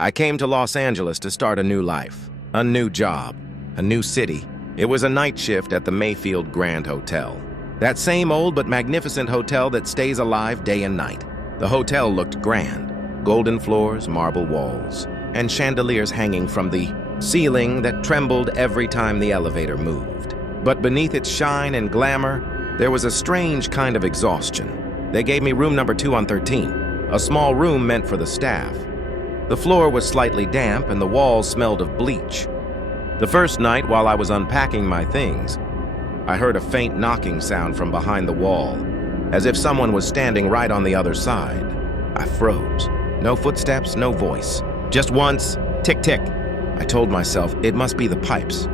I came to Los Angeles to start a new life, a new job, a new city. It was a night shift at the Mayfield Grand Hotel. That same old but magnificent hotel that stays alive day and night. The hotel looked grand. Golden floors, marble walls, and chandeliers hanging from the ceiling that trembled every time the elevator moved. But beneath its shine and glamour, there was a strange kind of exhaustion. They gave me room number 2 on 13, a small room meant for the staff. The floor was slightly damp and the walls smelled of bleach. The first night, while I was unpacking my things, I heard a faint knocking sound from behind the wall, as if someone was standing right on the other side. I froze. No footsteps, no voice. Just once, tick, tick. I told myself it must be the pipes.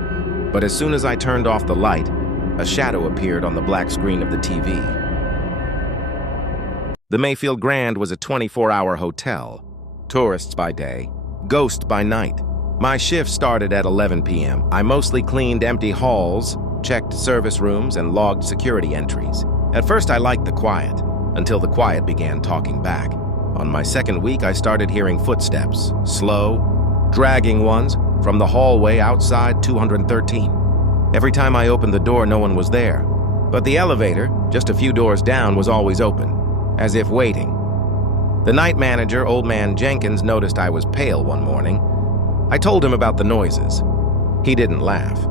But as soon as I turned off the light, a shadow appeared on the black screen of the TV. The Mayfield Grand was a 24-hour hotel. Tourists by day, ghost by night. My shift started at 11 p.m. I mostly cleaned empty halls, checked service rooms, and logged security entries. At first, I liked the quiet, until the quiet began talking back. On my second week, I started hearing footsteps, slow, dragging ones, from the hallway outside 213. Every time I opened the door, no one was there. But the elevator, just a few doors down, was always open, as if waiting. The night manager, old man Jenkins, noticed I was pale one morning. I told him about the noises. He didn't laugh.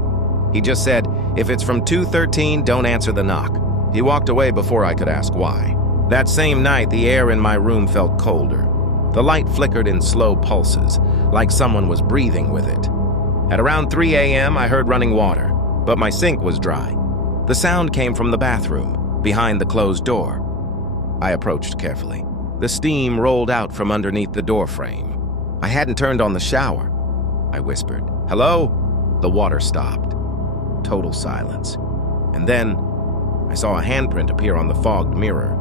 He just said, "If it's from 213, don't answer the knock." He walked away before I could ask why. That same night, the air in my room felt colder. The light flickered in slow pulses, like someone was breathing with it. At around 3 a.m., I heard running water, but my sink was dry. The sound came from the bathroom, behind the closed door. I approached carefully. The steam rolled out from underneath the door frame. I hadn't turned on the shower. I whispered, "Hello?" The water stopped. Total silence. And then I saw a handprint appear on the fogged mirror,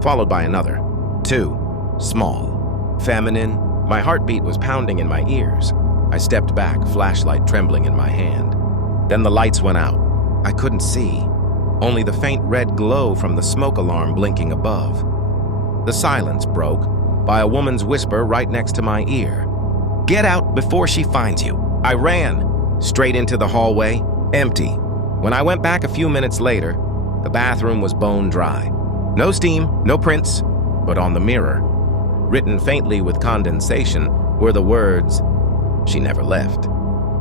followed by another. 2. Small. Feminine. My heartbeat was pounding in my ears. I stepped back, flashlight trembling in my hand. Then the lights went out. I couldn't see, only the faint red glow from the smoke alarm blinking above. The silence broke by a woman's whisper right next to my ear. "Get out before she finds you." I ran straight into the hallway, empty. When I went back a few minutes later, the bathroom was bone dry. No steam, no prints, but on the mirror, written faintly with condensation, were the words, "She never left."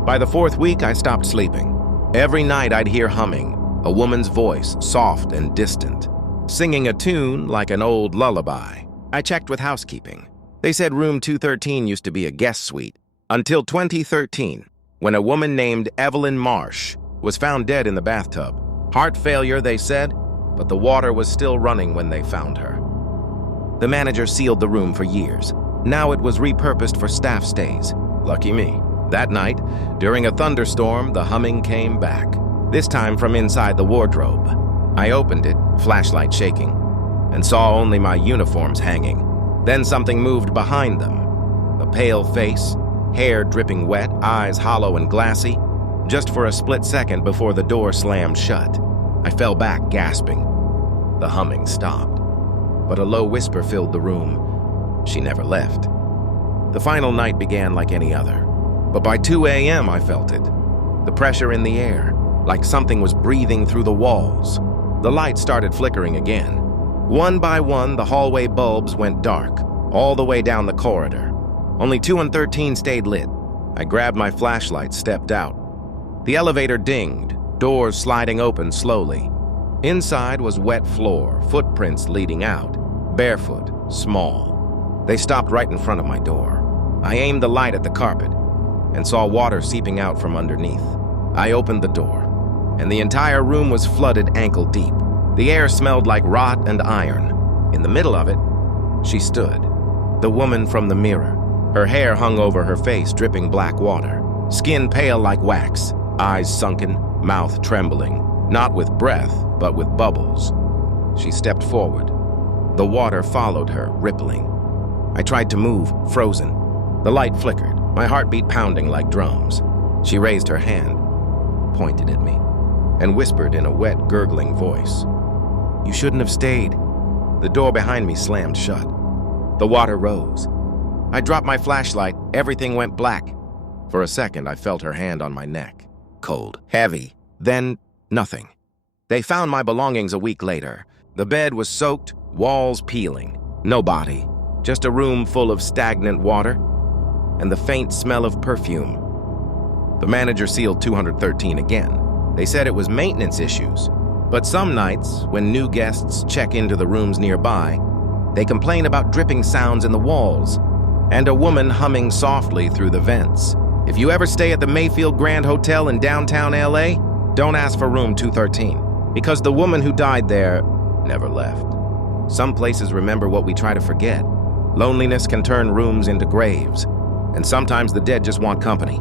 By the 4th week, I stopped sleeping. Every night I'd hear humming, a woman's voice, soft and distant, singing a tune like an old lullaby. I checked with housekeeping. They said room 213 used to be a guest suite, until 2013, when a woman named Evelyn Marsh was found dead in the bathtub. Heart failure, they said, but the water was still running when they found her. The manager sealed the room for years. Now it was repurposed for staff stays. Lucky me. That night, during a thunderstorm, the humming came back, this time from inside the wardrobe. I opened it, flashlight shaking, and saw only my uniforms hanging. Then something moved behind them. A pale face, hair dripping wet, eyes hollow and glassy, just for a split second before the door slammed shut. I fell back, gasping. The humming stopped, but a low whisper filled the room. She never left. The final night began like any other, but by 2 a.m. I felt it. The pressure in the air, like something was breathing through the walls. The lights started flickering again. One by one, the hallway bulbs went dark, all the way down the corridor. Only 2 and 13 stayed lit. I grabbed my flashlight, stepped out. The elevator dinged, doors sliding open slowly. Inside was wet floor, footprints leading out, barefoot, small. They stopped right in front of my door. I aimed the light at the carpet and saw water seeping out from underneath. I opened the door, and the entire room was flooded ankle deep. The air smelled like rot and iron. In the middle of it, she stood, the woman from the mirror. Her hair hung over her face, dripping black water. Skin pale like wax, eyes sunken, mouth trembling, not with breath, but with bubbles. She stepped forward. The water followed her, rippling. I tried to move, frozen. The light flickered, my heartbeat pounding like drums. She raised her hand, pointed at me, and whispered in a wet, gurgling voice, "You shouldn't have stayed." The door behind me slammed shut. The water rose. I dropped my flashlight. Everything went black. For a second, I felt her hand on my neck. Cold, heavy, then nothing. They found my belongings a week later. The bed was soaked, walls peeling. No body, just a room full of stagnant water and the faint smell of perfume. The manager sealed 213 again. They said it was maintenance issues. But some nights, when new guests check into the rooms nearby, they complain about dripping sounds in the walls and a woman humming softly through the vents. If you ever stay at the Mayfield Grand Hotel in downtown LA, don't ask for room 213, because the woman who died there never left. Some places remember what we try to forget. Loneliness can turn rooms into graves, and sometimes the dead just want company.